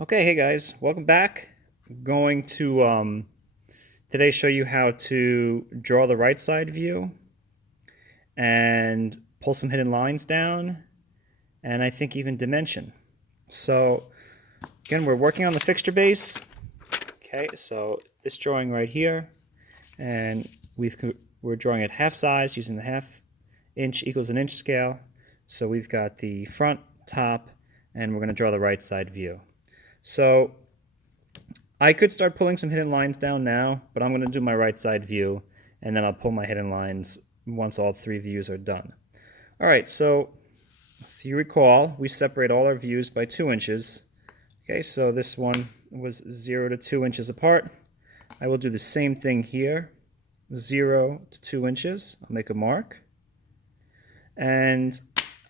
Okay, hey guys, welcome back. Going to today show you how to draw the right side view and pull some hidden lines down, and I think even dimension. So again, we're working on the fixture base. Okay, so this drawing right here, and we're drawing at half size using the half inch equals an inch scale. So we've got the front, top, and we're going to draw the right side view. So I could start pulling some hidden lines down now, but I'm going to do my right side view, and then I'll pull my hidden lines once all three views are done. All right, so if you recall, we separate all our views by 2 inches. Okay, so this one was 0 to 2 inches apart. I will do the same thing here, 0 to 2 inches. I'll make a mark. And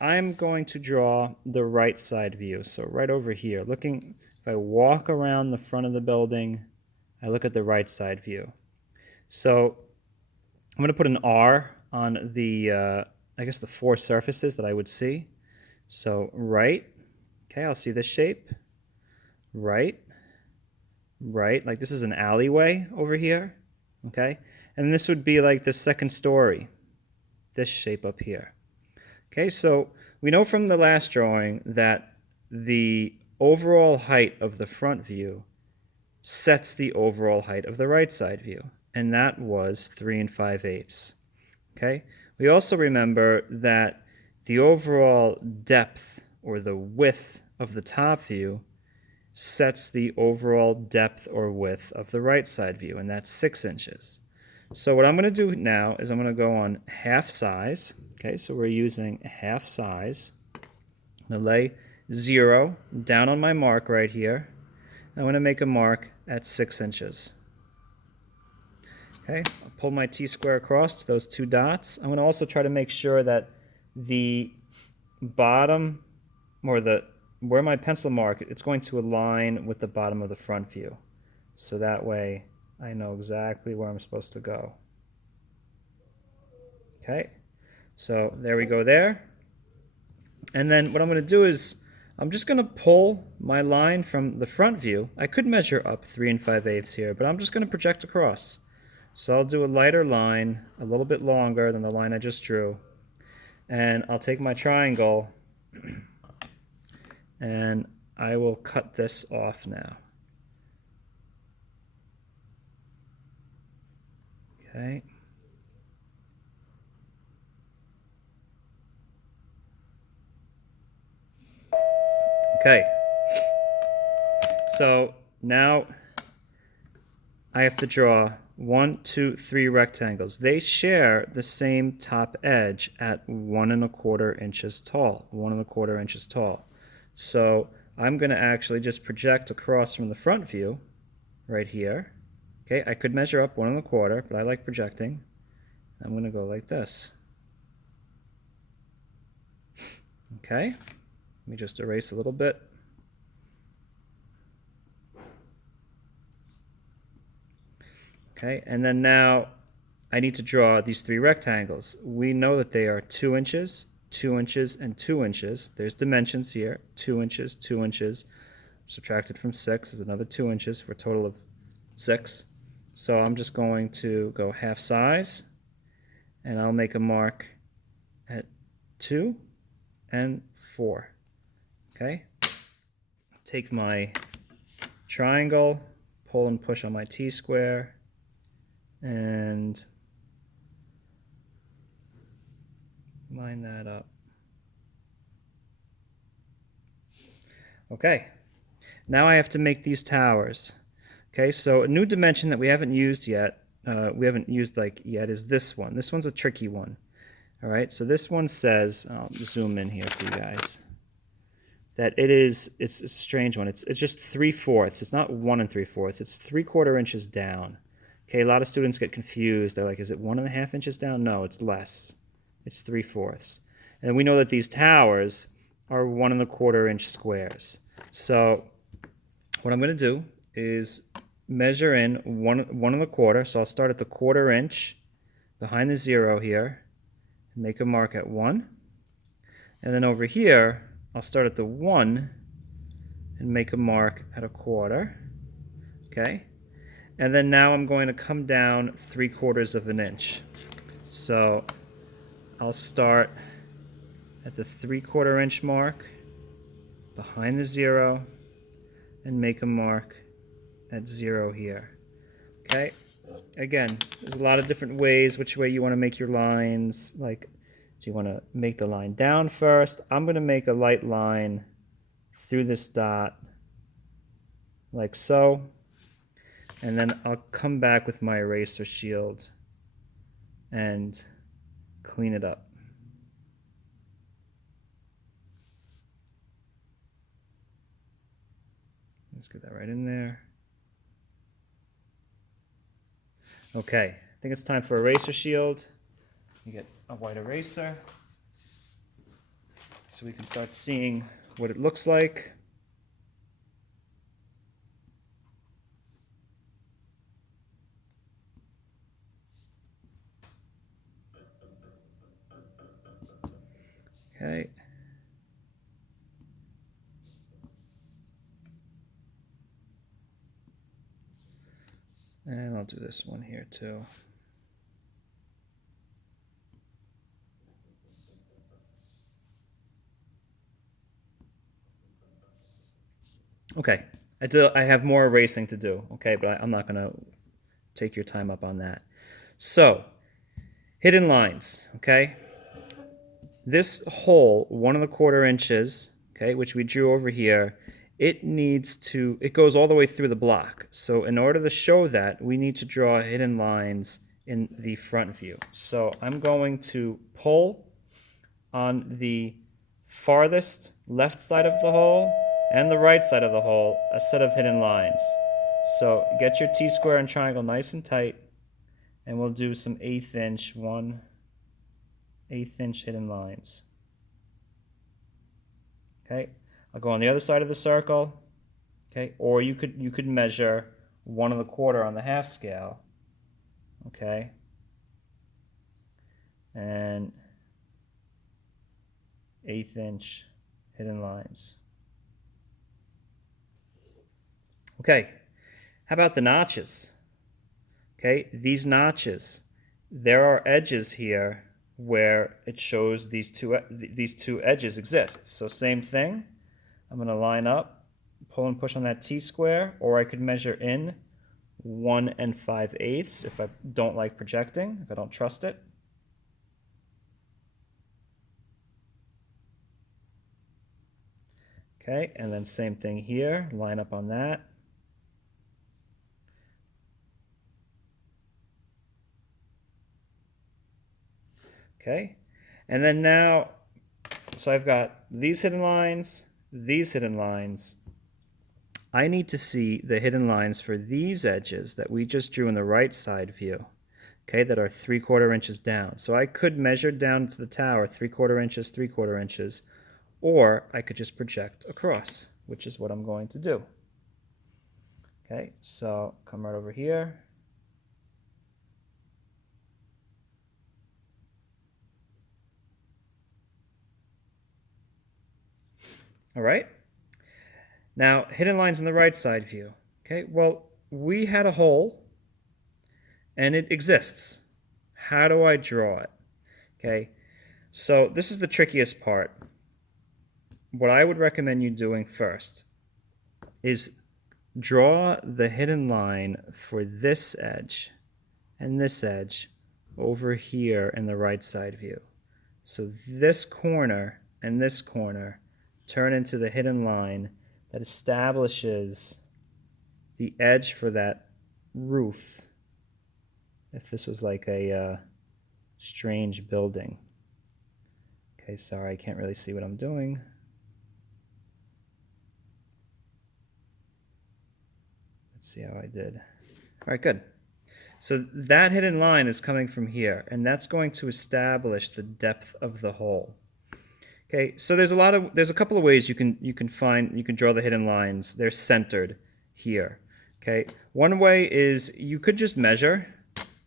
I'm going to draw the right side view, so right over here, looking. If I walk around the front of the building, I look at the right side view. So I'm going to put an R on the, I guess the 4 surfaces that I would see. So right, okay, I'll see this shape. Right, right, like this is an alleyway over here, okay? And this would be like the second story, this shape up here. Okay, so we know from the last drawing that the overall height of the front view sets the overall height of the right side view, and that was 3 5/8. Okay, we also remember that the overall depth or the width of the top view sets the overall depth or width of the right side view, and that's 6 inches. So what I'm going to do now is I'm going to go on half size. Okay, so we're using half size. I'm going to lay 0 down on my mark right here. I'm going to make a mark at 6 inches. Okay, I'll pull my T-square across to those 2 dots. I'm going to also try to make sure that the bottom, or where my pencil mark, it's going to align with the bottom of the front view. So that way I know exactly where I'm supposed to go. Okay, so there we go there. And then what I'm going to do is I'm just going to pull my line from the front view. I could measure up 3 5/8 here, but I'm just going to project across. So I'll do a lighter line, a little bit longer than the line I just drew. And I'll take my triangle and I will cut this off now. Okay. Okay. So now I have to draw 1, 2, 3 rectangles. They share the same top edge at 1 1/4 inches tall. 1 1/4 inches tall. So I'm going to actually just project across from the front view right here. Okay, I could measure up 1 1/4, but I like projecting. I'm going to go like this. Okay, let me just erase a little bit. Okay, and then now I need to draw these 3 rectangles. We know that they are 2 inches, 2 inches, and 2 inches. There's dimensions here, 2 inches, 2 inches. Subtracted from 6 is another 2 inches for a total of 6. So I'm just going to go half size, and I'll make a mark at 2 and 4. Okay, take my triangle, pull and push on my T-square, and line that up. Okay, now I have to make these towers. Okay, so a new dimension that we haven't used yet, is this one. This one's a tricky one. All right, so this one says, I'll zoom in here for you guys, that it's a strange one. It's just 3/4. It's not 1 3/4. It's 3/4 inches down. Okay, a lot of students get confused. They're like, is it 1 1/2 inches down? No, it's less. It's 3/4. And we know that these towers are 1 1/4 inch squares. So what I'm going to do is measure in 1 1/4. So I'll start at the 1/4 inch behind the 0 here, and make a mark at 1. And then over here, I'll start at the 1 and make a mark at 1/4. Okay, and then now I'm going to come down 3/4 of an inch. So I'll start at the 3/4 inch mark behind the 0 and make a mark at 0 here. Okay, again, there's a lot of different ways which way you want to make your lines. Like, do you want to make the line down first? I'm going to make a light line through this dot like so, and then I'll come back with my eraser shield and clean it up. Let's get that right in there. Okay, I think it's time for eraser shield. You get a white eraser so we can start seeing what it looks like. Okay. And I'll do this one here too. Okay, I have more erasing to do, okay, but I'm not going to take your time up on that. So, hidden lines, okay? This hole, 1 1/4 inches, okay, which we drew over here, it goes all the way through the block. So in order to show that, we need to draw hidden lines in the front view. So I'm going to pull on the farthest left side of the hole and the right side of the hole a set of hidden lines. So get your T-square and triangle nice and tight, and we'll do some 1/8 inch, 1/8 inch hidden lines. Okay, I'll go on the other side of the circle. Okay, or you could measure 1 1/4 on the half scale. Okay, and 1/8 inch hidden lines. Okay, how about the notches? Okay, these notches, there are edges here where it shows these two edges exist. So same thing, I'm going to line up, pull and push on that T-square, or I could measure in 1 5/8 if I don't like projecting, if I don't trust it. Okay, and then same thing here, line up on that. Okay, and then now, so I've got these hidden lines, these hidden lines. I need to see the hidden lines for these edges that we just drew in the right side view, okay, that are 3/4 inches down. So I could measure down to the tower 3/4 inches, 3/4 inches, or I could just project across, which is what I'm going to do. Okay, so come right over here. All right. Now, hidden lines in the right side view. Okay, well, we had a hole, and it exists. How do I draw it? Okay, so this is the trickiest part. What I would recommend you doing first is draw the hidden line for this edge and this edge over here in the right side view. So this corner and this corner turn into the hidden line that establishes the edge for that roof. If this was like a strange building. Okay, sorry, I can't really see what I'm doing. Let's see how I did. All right, good. So that hidden line is coming from here, and that's going to establish the depth of the hole. Okay, so there's a couple of ways you can draw the hidden lines. They're centered here. Okay, one way is you could just measure.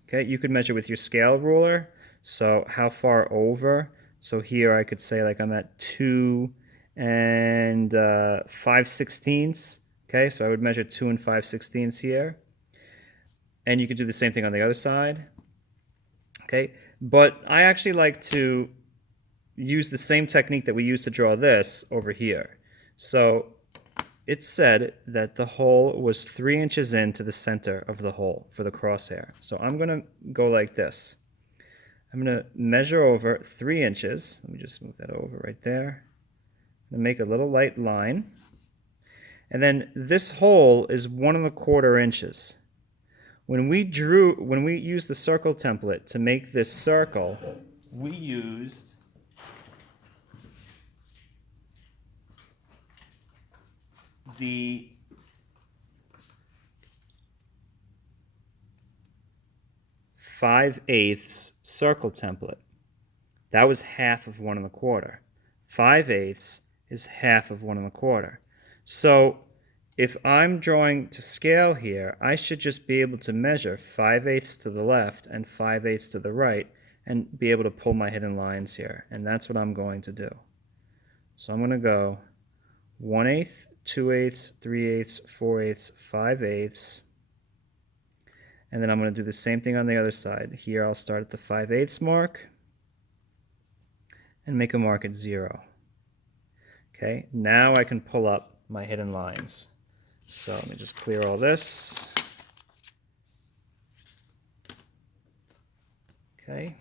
Okay, you could measure with your scale ruler. So how far over? So here I could say like I'm at 2 and 5/16. Okay, so I would measure 2 and 5/16 here. And you could do the same thing on the other side. Okay, but I actually like to use the same technique that we used to draw this over here. So it said that the hole was 3 inches into the center of the hole for the crosshair. So I'm going to go like this. I'm going to measure over 3 inches. Let me just move that over right there. I'm going to make a little light line. And then this hole is 1¼ inches. When we used the circle template to make this circle, we used the five-eighths circle template. That was half of 1¼ 5/8 is half of 1¼ So if I'm drawing to scale here, I should just be able to measure 5/8 to the left and 5/8 to the right and be able to pull my hidden lines here. And that's what I'm going to do. So I'm going to go 1/8, 2/8, 3/8, 4/8, 5/8. And then I'm going to do the same thing on the other side. Here I'll start at the 5/8 mark and make a mark at 0. Okay, now I can pull up my hidden lines. So let me just clear all this. Okay.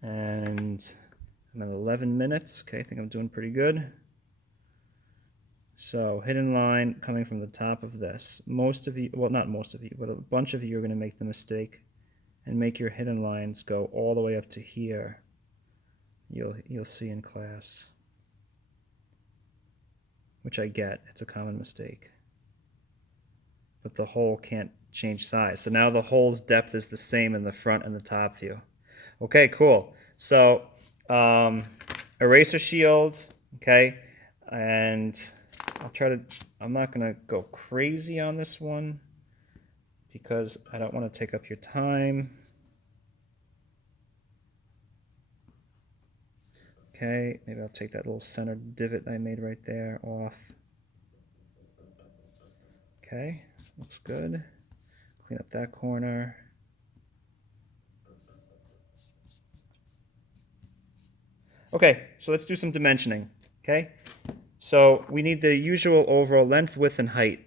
And I'm at 11 minutes. Okay, I think I'm doing pretty good. So hidden line coming from the top of this. Most of you, well, not most of you, but a bunch of you are going to make the mistake and make your hidden lines go all the way up to here. You'll see in class, which I get. It's a common mistake. But the hole can't change size. So now the hole's depth is the same in the front and the top view. Okay, cool. So eraser shield, okay, and I'm not going to go crazy on this one because I don't want to take up your time. Okay, maybe I'll take that little center divot I made right there off. Okay, looks good. Clean up that corner. Okay, so let's do some dimensioning, okay? So we need the usual overall length, width, and height.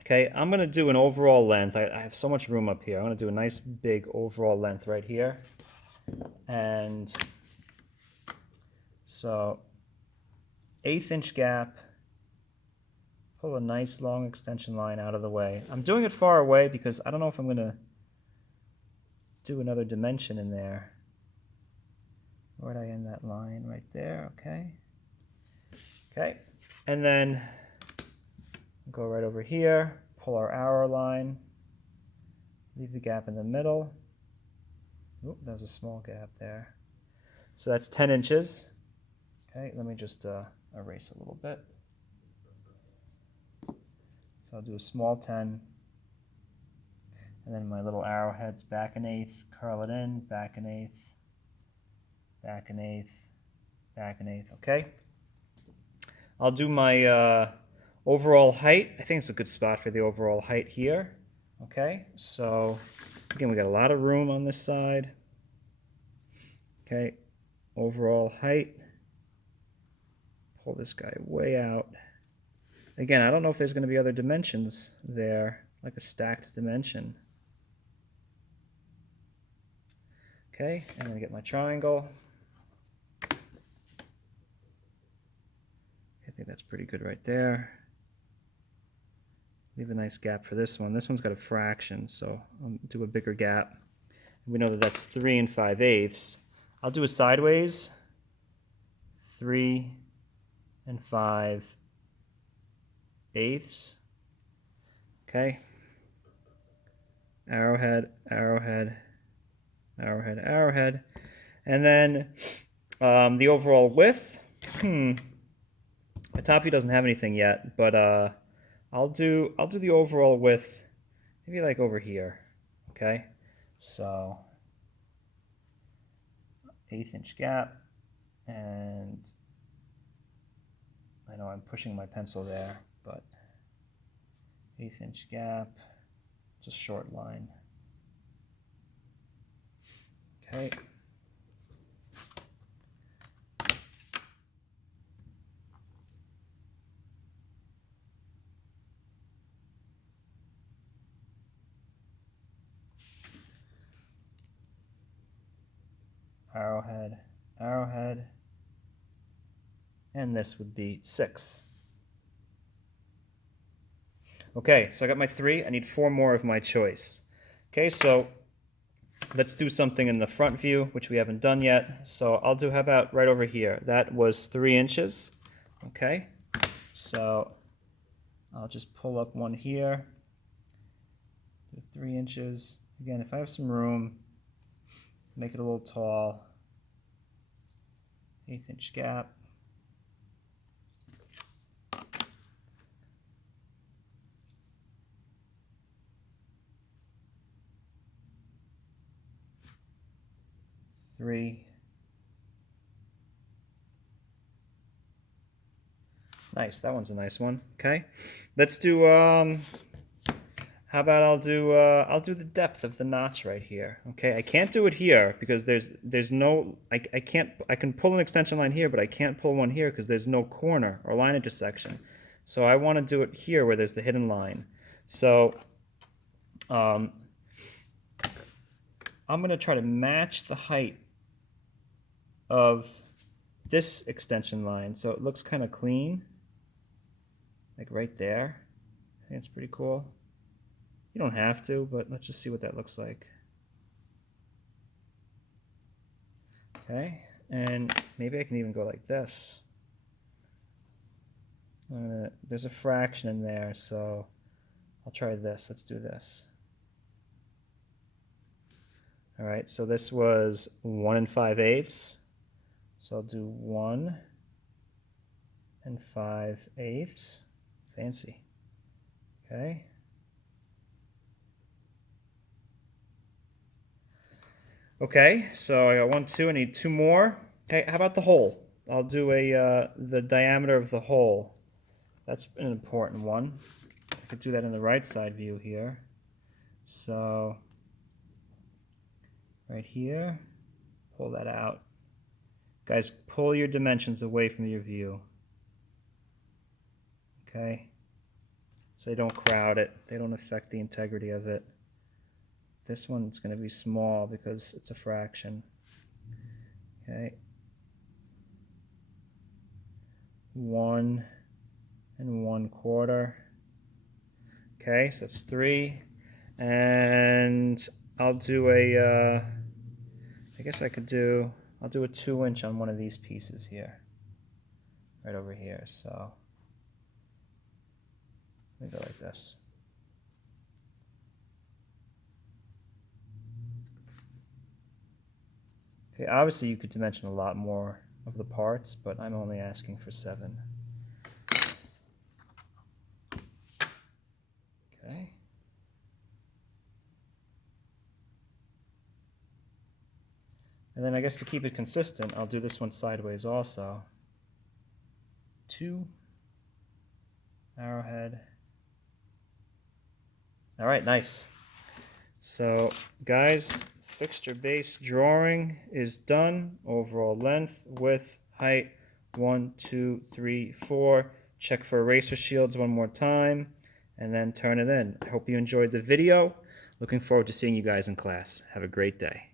Okay, I'm going to do an overall length. I have so much room up here. I'm going to do a nice big overall length right here. And so 1/8 inch gap. Pull a nice long extension line out of the way. I'm doing it far away because I don't know if I'm going to do another dimension in there. Where'd I end that line? Right there, okay. Okay, and then go right over here, pull our arrow line, leave the gap in the middle. Oop, that was a small gap there. So that's 10 inches. Okay, let me just erase a little bit. So I'll do a small 10. And then my little arrowheads back 1/8, curl it in, back 1/8, back 1/8, back 1/8, okay? I'll do my overall height. I think it's a good spot for the overall height here. Okay, so again, we got a lot of room on this side. Okay, overall height. Pull this guy way out. Again, I don't know if there's going to be other dimensions there, like a stacked dimension. Okay, and then get my triangle. I think that's pretty good right there. Leave a nice gap for this one. This one's got a fraction, so I'll do a bigger gap. We know that that's 3 and 5/8. I'll do a sideways. 3 and 5/8. Okay. Arrowhead, arrowhead, arrowhead, arrowhead. And then the overall width. My top view doesn't have anything yet, but I'll do the overall width maybe like over here. Okay, so 1/8 inch gap, And I know I'm pushing my pencil there, but 1/8 inch gap, just short line. Okay. Arrowhead, arrowhead, and this would be 6. Okay, so I got my 3. I need 4 more of my choice. Okay, so let's do something in the front view, which we haven't done yet. So I'll do, how about right over here? That was 3 inches. Okay, so I'll just pull up one here. Do 3 inches. Again, if I have some room, make it a little tall. 1/8 inch gap. Three. Nice, that one's a nice one. Okay, let's do. How about I'll do the depth of the notch right here. Okay, I can't do it here because there's no I can pull an extension line here, but I can't pull one here because there's no corner or line intersection. So I want to do it here where there's the hidden line. So I'm going to try to match the height of this extension line so it looks kind of clean, like right there. I think it's pretty cool. You don't have to, but let's just see what that looks like. Okay, and maybe I can even go like this. There's a fraction in there, so I'll try this. Let's do this. All right, so this was 1 5/8. So I'll do 1 5/8. Fancy. Okay. Okay, so I got 1, 2. I need 2 more. Okay, how about the hole? I'll do the diameter of the hole. That's an important one. I could do that in the right side view here. So right here, pull that out. Guys, pull your dimensions away from your view. Okay? So they don't crowd it. They don't affect the integrity of it. This one's going to be small because it's a fraction. Okay. 1 1/4. Okay, so that's 3. And I'll do I guess I'll do a 2 inch on one of these pieces here. Right over here, so let me go like this. Okay, obviously you could dimension a lot more of the parts, but I'm only asking for 7. Okay. And then I guess to keep it consistent, I'll do this one sideways also. 2. Arrowhead. All right, nice. So, guys, fixture base drawing is done. Overall length, width, height, 1, 2, 3, 4. Check for eraser shields one more time, and then turn it in. I hope you enjoyed the video. Looking forward to seeing you guys in class. Have a great day.